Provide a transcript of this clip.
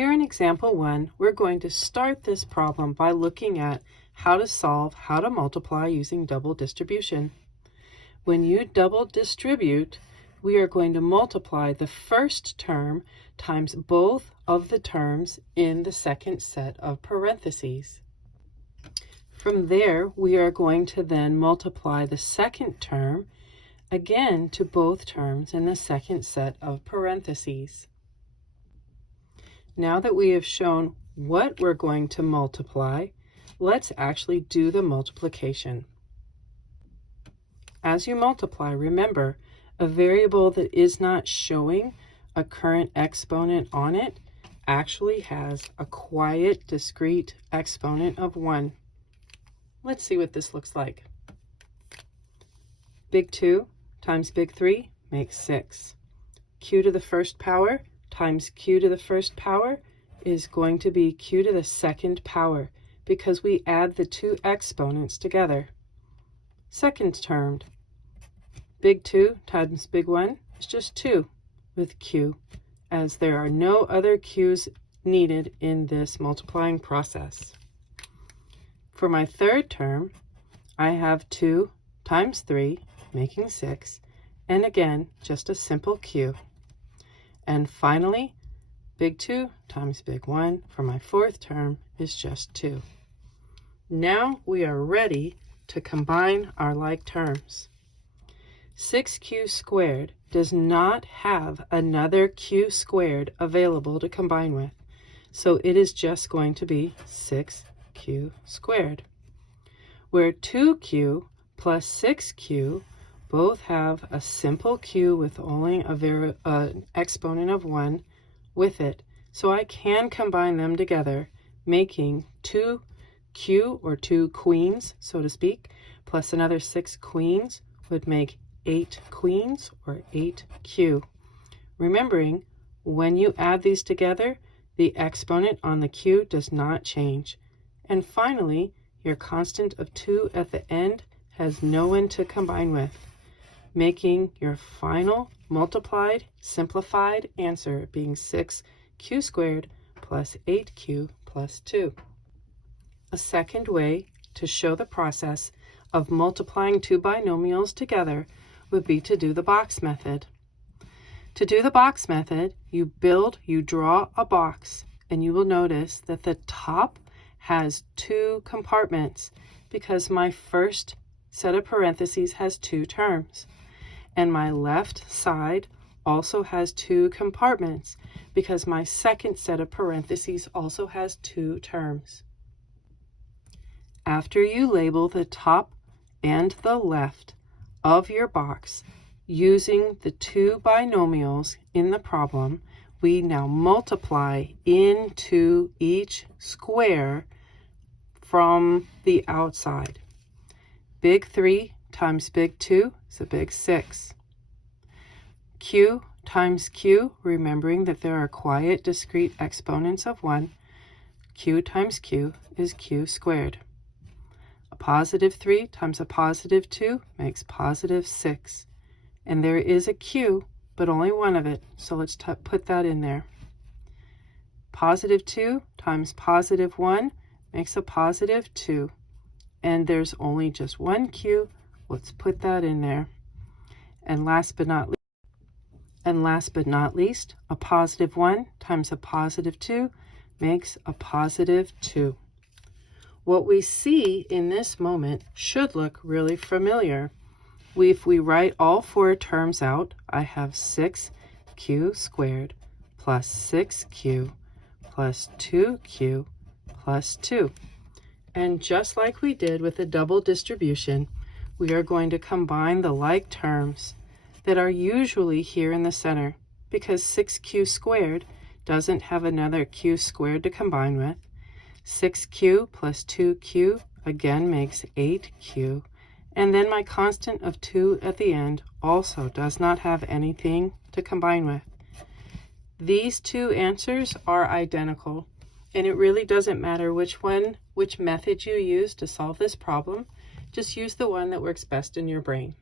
Here in example 1, we're going to start this problem by looking at how to multiply using double distribution. When you double distribute, we are going to multiply the first term times both of the terms in the second set of parentheses. From there, we are going to then multiply the second term again to both terms in the second set of parentheses. Now that we have shown what we're going to multiply, let's actually do the multiplication. As you multiply, remember, a variable that is not showing a current exponent on it actually has a quiet, discrete exponent of 1. Let's see what this looks like. Big 2 times big 3 makes 6. Q to the first power times q to the first power is going to be q to the second power because we add the two exponents together. Second term, big 2 times big 1 is just 2 with q, as there are no other q's needed in this multiplying process. For my third term, I have 2 times 3 making 6, and again just a simple q. And finally, big 2 times big 1 for my fourth term is just 2. Now we are ready to combine our like terms. 6q squared does not have another q squared available to combine with, so it is just going to be 6q squared. Where 2q plus 6q both have a simple q with only an exponent of 1 with it, so I can combine them together, making 2q, or 2 queens, so to speak, plus another 6 queens would make 8 queens, or 8q. Remembering, when you add these together, the exponent on the q does not change. And finally, your constant of 2 at the end has no one to combine with, making your final multiplied, simplified answer being 6q squared plus 8q plus 2. A second way to show the process of multiplying two binomials together would be to do the box method. To do the box method, you draw a box, and you will notice that the top has 2 compartments because my first set of parentheses has 2 terms. And my left side also has 2 compartments because my second set of parentheses also has 2 terms. After you label the top and the left of your box using the 2 binomials in the problem, we now multiply into each square from the outside. Big 3 times big 2 is a big 6. Q times q, remembering that there are quiet, discrete exponents of 1, q times q is q squared. A positive 3 times a positive 2 makes positive 6. And there is a q, but only one of it, so let's put that in there. Positive 2 times positive 1 makes a positive 2. And there's only just one q, let's put that in there. And last but not least, a positive 1 times a positive 2 makes a positive 2. What we see in this moment should look really familiar. If we write all 4 terms out, I have 6q squared plus 6q plus 2q plus 2. And just like we did with the double distribution, we are going to combine the like terms that are usually here in the center, because 6q squared doesn't have another q squared to combine with. 6q plus 2q again makes 8q, and then my constant of 2 at the end also does not have anything to combine with. These two answers are identical, and it really doesn't matter which method you use to solve this problem. Just use the one that works best in your brain.